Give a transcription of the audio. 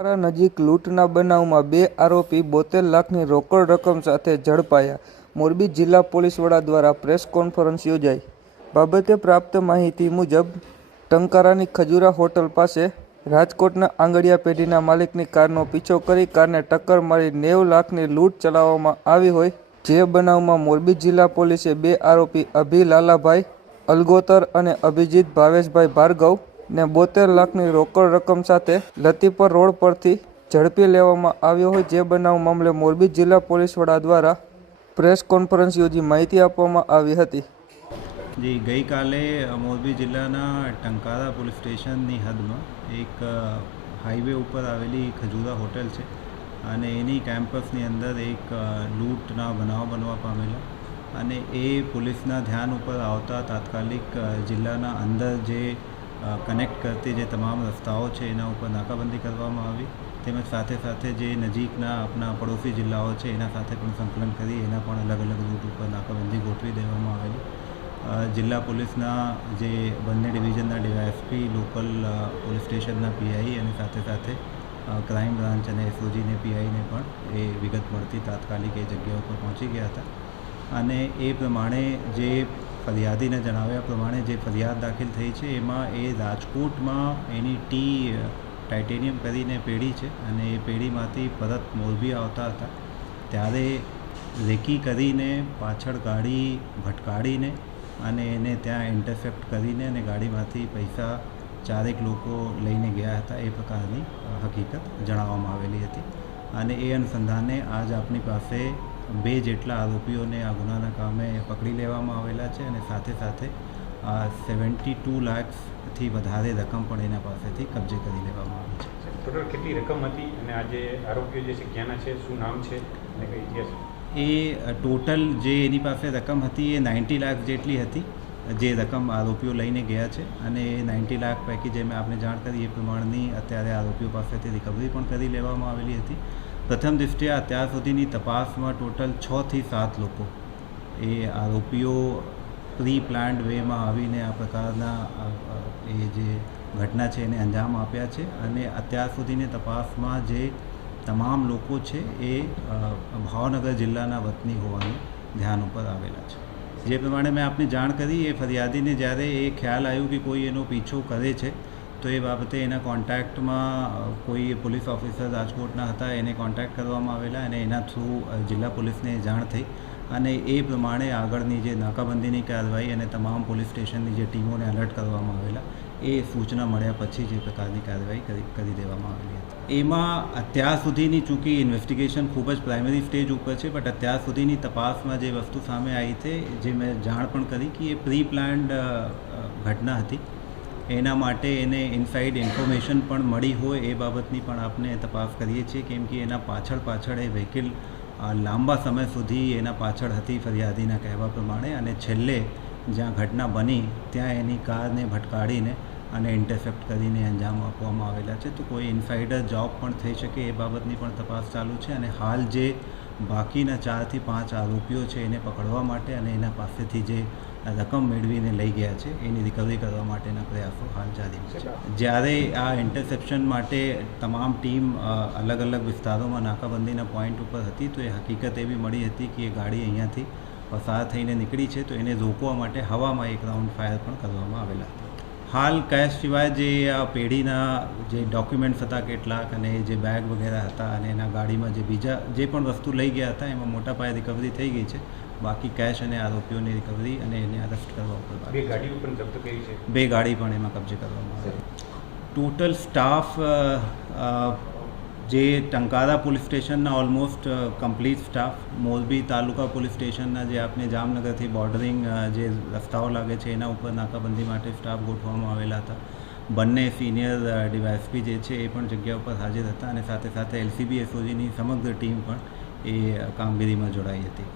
ટંકારા નજીક લૂંટના બનાવમાં 2 આરોપી 72 લાખની રોકડ રકમ સાથે ઝડપાયા. મોરબી જિલ્લા પોલીસ વડા દ્વારા પ્રેસ કોન્ફરન્સ યોજાઈ. બાબતે પ્રાપ્ત માહિતી મુજબ ટંકારાની ખજૂરા હોટલ પાસે રાજકોટના આંગડિયા પેઢીના માલિકની કારનો પીછો કરી કારને ટક્કર મારી 90 લાખની લૂંટ ચલાવવામાં આવી હોય. જે બનાવમાં મોરબી જિલ્લા પોલીસે 2 આરોપી અભી લાલાભાઈ અલગોતર અને અભિજીત ભાવેશભાઈ ભાર્ગવ ને 72 લાખની રોકડ રકમ સાથે લતીપર રોડ પરથી ઝડપી લેવામાં આવ્યો હોય. જે બનાવ મામલે મોરબી જિલ્લા પોલીસ વડા દ્વારા પ્રેસ કોન્ફરન્સ યોજી માહિતી આપવામાં આવી હતી. જી ગઈકાલે મોરબી જિલ્લાના ટંકારા પોલીસ સ્ટેશનની હદમાં એક હાઈવે ઉપર આવેલી ખજૂરા હોટેલ છે અને એની કેમ્પસની અંદર એક લૂંટના બનાવ બનવા પામેલા અને એ પોલીસના ધ્યાન ઉપર આવતા તાત્કાલિક જિલ્લાના અંદર જે કનેક્ટ કરતી જે તમામ રસ્તાઓ છે એના ઉપર નાકાબંધી કરવામાં આવી. તેમજ સાથે સાથે જે નજીકના આપણા પડોશી જિલ્લાઓ છે એના સાથે પણ સંકલન કરી એના પણ અલગ અલગ રૂટ ઉપર નાકાબંધી ગોઠવી દેવામાં આવેલી. જિલ્લા પોલીસના જે બંને ડિવિઝનના ડીવાયએસપી લોકલ પોલીસ સ્ટેશનના પીઆઈ અને સાથે સાથે ક્રાઇમ બ્રાન્ચ અને એસઓજીને પીઆઈને પણ એ વિગત મળતી તાત્કાલિક એ જગ્યા ઉપર પહોંચી ગયા હતા અને એ પ્રમાણે જે ફરિયાદીને જણાવ્યા પ્રમાણે જે ફરિયાદ દાખલ થઈ છે એમાં એ રાજકોટમાં એની ટાઇટેનિયમ કરીને પેઢી છે અને એ પેઢીમાંથી પરત મોરબી આવતા હતા ત્યારે રેકી કરીને પાછળ ગાડી ભટકાડીને અને એને ત્યાં ઇન્ટરસેપ્ટ કરીને અને ગાડીમાંથી પૈસા 4 લોકો લઈને ગયા હતા એ પ્રકારની હકીકત જણાવવામાં આવેલી હતી અને એ અનુસંધાને આજ આપણી પાસે 2 જેટલા આરોપીઓને આ ગુનાના કામે પકડી લેવામાં આવેલા છે અને સાથે સાથે 72 લાખથી વધારે રકમ પણ એના પાસેથી કબજે કરી લેવામાં આવી છે. ટોટલ કેટલી રકમ હતી અને આ જે આરોપીઓ જે છે ક્યાંના છે, શું નામ છે અને કઈ ઇતિહાસ? એ ટોટલ જે એની પાસે રકમ હતી એ 90 લાખ જેટલી હતી જે રકમ આરોપીઓ લઈને ગયા છે અને એ 90 લાખ પૈકી જે મેં આપને જાણ કરી એ પ્રમાણની અત્યારે આરોપીઓ પાસેથી રિકવરી પણ કરી લેવામાં આવેલી હતી. પ્રથમ દૃષ્ટિએ અત્યાર સુધીની તપાસમાં ટોટલ 6 થી 7 લોકો એ આરોપીઓ પ્રી પ્લાન્ડ વેમાં આવીને આ પ્રકારના એ જે ઘટના છે એને અંજામ આપ્યા છે અને અત્યાર સુધીની તપાસમાં જે તમામ લોકો છે એ ભાવનગર જિલ્લાના વતની હોવાનું ધ્યાન ઉપર આવેલા છે. જે પ્રમાણે મેં આપને જાણ કરી એ ફરિયાદીને જ્યારે એ ખ્યાલ આવ્યું કે કોઈ એનો પીછો કરે છે તો એ બાબતે એના કોન્ટેક્ટમાં કોઈ પોલીસ ઓફિસર રાજકોટના હતા એને કોન્ટેક્ટ કરવામાં આવેલા અને એના થ્રુ જિલ્લા પોલીસને જાણ થઈ અને એ પ્રમાણે આગળની જે નાકાબંધીની કાર્યવાહી અને તમામ પોલીસ સ્ટેશનની જે ટીમોને એલર્ટ કરવામાં આવેલા એ સૂચના મળ્યા પછી જે પ્રકારની કાર્યવાહી કરી દેવામાં આવેલી હતી. એમાં અત્યાર સુધીની ચૂંકી ઇન્વેસ્ટિગેશન ખૂબ જ પ્રાઇમરી સ્ટેજ ઉપર છે બટ અત્યાર સુધીની તપાસમાં જે વસ્તુ સામે આવી છે જે મેં જાણ પણ કરી કે એ પ્રી પ્લાન્ડ ઘટના હતી. એના માટે એને ઇનસાઇડ ઇન્ફોર્મેશન પણ મળી હોય એ બાબતની પણ આપણે તપાસ કરીએ છીએ કેમ કે એના પાછળ એ વ્હીકલ લાંબા સમય સુધી એના પાછળ હતી ફરિયાદીના કહેવા પ્રમાણે અને છેલ્લે જ્યાં ઘટના બની ત્યાં એની કારને ભટકાડીને અને ઇન્ટરસેપ્ટ કરીને અંજામ આપવામાં આવેલા છે. તો કોઈ ઇનસાઇડર જોબ પણ થઈ શકે એ બાબતની પણ તપાસ ચાલુ છે અને હાલ જે બાકીના 4 થી 5 આરોપીઓ છે એને પકડવા માટે અને એના પાસેથી જે રકમ મેળવીને લઈ ગયા છે એની રિકવરી કરવા માટેના પ્રયાસો હાલ જારી છે. જ્યારે આ ઇન્ટરસેપ્શન માટે તમામ ટીમ અલગ અલગ વિસ્તારોમાં નાકાબંધીના પોઈન્ટ ઉપર હતી તો એ હકીકત એવી મળી હતી કે એ ગાડી અહીંયાથી પસાર થઈને નીકળી છે તો એને રોકવા માટે હવામાં એક રાઉન્ડ ફાયર પણ કરવામાં આવેલા હતા. હાલ કેશ સિવાય જે આ પેઢીના જે ડોક્યુમેન્ટ્સ હતા કેટલાક અને જે બેગ વગેરે હતા અને એના ગાડીમાં જે બીજા જે પણ વસ્તુ લઈ ગયા હતા એમાં મોટા પાયે રિકવરી થઈ ગઈ છે. બાકી કેશ અને આરોપીઓની રિકવરી અને એને અરેસ્ટ કરવા ઉપર 2 ગાડીઓ પણ જપ્ત કરી છે. 2 ગાડી પણ એમાં કબજે કરવામાં આવી. ટોટલ સ્ટાફ જે ટંકારા પોલીસ સ્ટેશનના ઓલમોસ્ટ કમ્પ્લીટ સ્ટાફ, મોરબી તાલુકા પોલીસ સ્ટેશનના જે આપણે જામનગરથી બોર્ડરિંગ જે રસ્તાઓ લાગે છે એના ઉપર નાકાબંધી માટે સ્ટાફ ગોઠવવામાં આવેલા હતા. બંને સિનિયર ડીવાયએસપી જે છે એ પણ જગ્યા ઉપર હાજર હતા અને સાથે સાથે એલસીબી એસઓજીની સમગ્ર ટીમ પણ એ કામગીરીમાં જોડાઈ હતી.